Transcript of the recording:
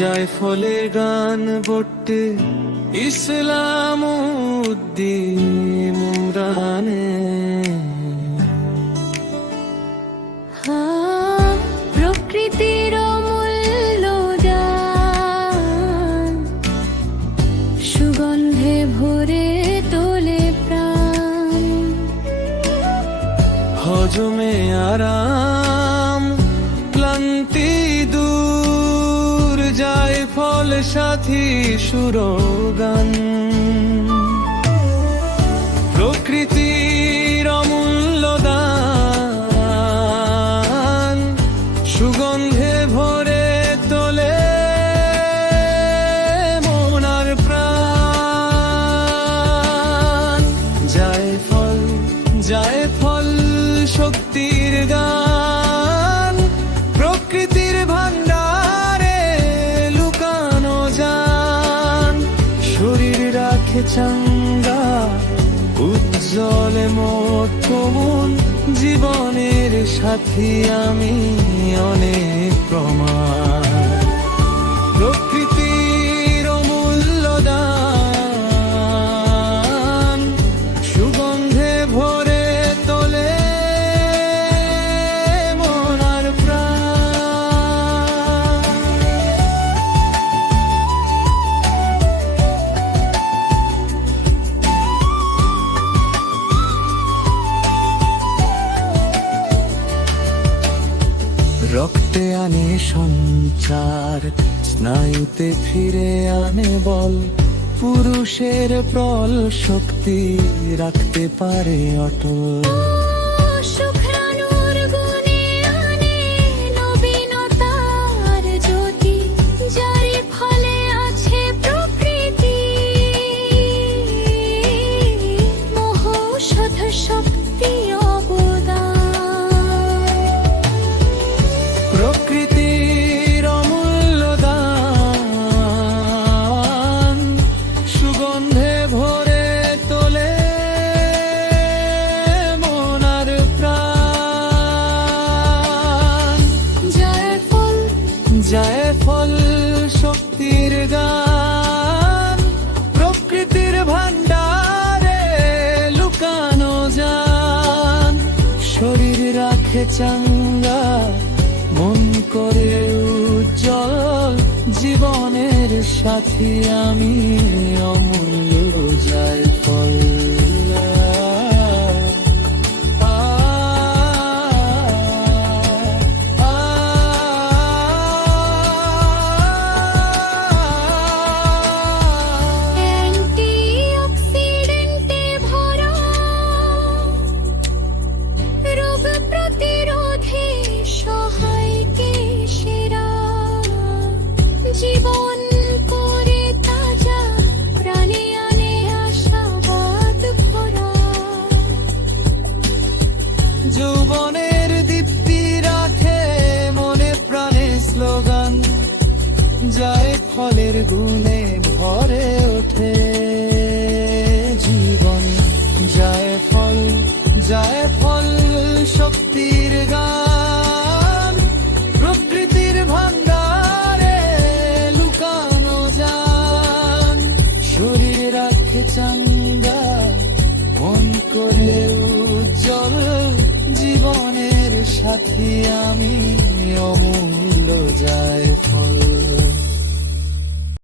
জায়ফলের গান বটে ইসলাম উদ্দিন ইমরানে। প্রকৃতির অমূল্য দান, সুগন্ধে ভরে তোলে প্রাণ। হজমে আরাম, ক্লান্তি দূর, জায়ফল সাথী সুরগান। প্রকৃতির অমূল্য দান, সুগন্ধে ভরে তোলে মন আর প্রাণ। জায়ফল জায়ফল শক্তির গান, প্রকৃতির ভান্ডারে লুকানো জান। শরীর রাখে চাঙ্গা, উজ্জ্বল মন, জীবনের সাথী আমি অনেক প্রমাণ। প্রকৃতির অমূল্য দান, সুগন্ধে ভরে তোলে মন আর প্রাণ। রক্তে আনে সঞ্চার, স্নায়ুতে ফিরে আনে বল। পুরুষের প্রল শক্তি রাখতে পারে অটল। শুক্রাণুর গুণে আনে নবীনতার জ্যোতি, যার ফলে আছে প্রকৃতি মহৌষধ শক্তি অবদান। প্রকৃতির অমূল্য দান, সুগন্ধে ভরে তোলে মন আর প্রাণ। জায়ফল জায়ফল শক্তির গান, প্রকৃতির ভান্ডারে লুকানো জান। শরীর রাখে চাঙ্গা, মন করে উজ্জ্বল, জীবনের সাথী আমি অমূল্য জায়ফল। অ্যান্টিঅক্সিডেন্টে ভরা, রোগ প্রতিরোধে সহায়কে সেরা। জীবন করে তাজা, প্রাণে আনে আশাবাদ ভরা। যৌবনের দীপ্তি রাখে মনে প্রাণে স্লোগান, জায়ফলের গুণে ভরে ওঠে জীবন। জায়ফল জায়ফল শক্তির গান, প্রকৃতির ভান্ডারে লুকানো জান। শরীর রাখে চাঙ্গা, মন করে উজ্জ্বল, জীবনের সাথী আমি অমূল্য।